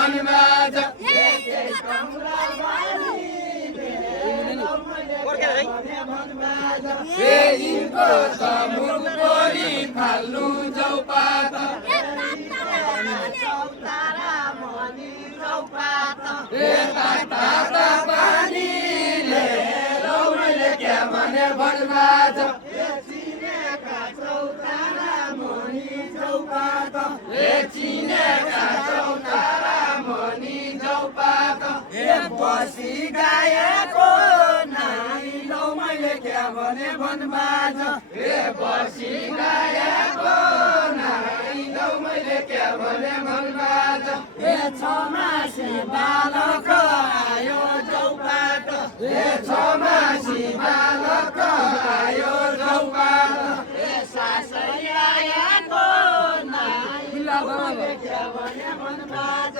बनबाज यिनको त मुरकोली फाल्नु चौपात ताता पानीले लौ मैले क्या भने बनबाज चिनेका चौतारा मनी चौपात चिनेका चौतारा मनी चौपात बसी गाएको नानी लौ मैले क्या भने बनबाज बसी गाएको नानी लौ मैले क्या भने बनबाज छमासी बालक आयो चौपात छमासी बालक आयो चौपात सासै आएको नानी लौ मैले क्या भने बनबाज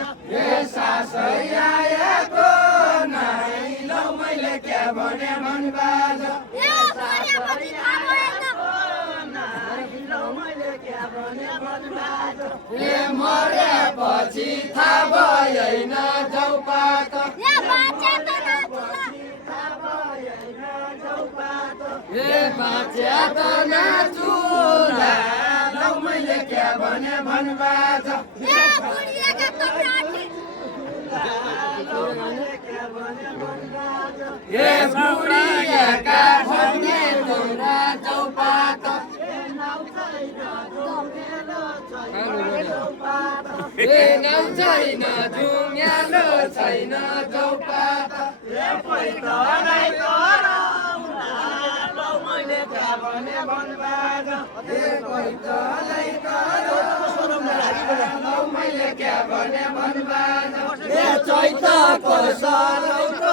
सासै आएको नानी लौ मैले क्या भने बनबाज मरेपछि थाहा भएन चौपात बाँच्या त नाचुला लौ मैले क्या भने बनबाज बुढियाका भन्ने तोरा चौपात नाउ छैन जुङ्ग्यालो छैन चौपात मैले क्या भने बनबाज मैले क्या भने बनबाज चैतको सरौको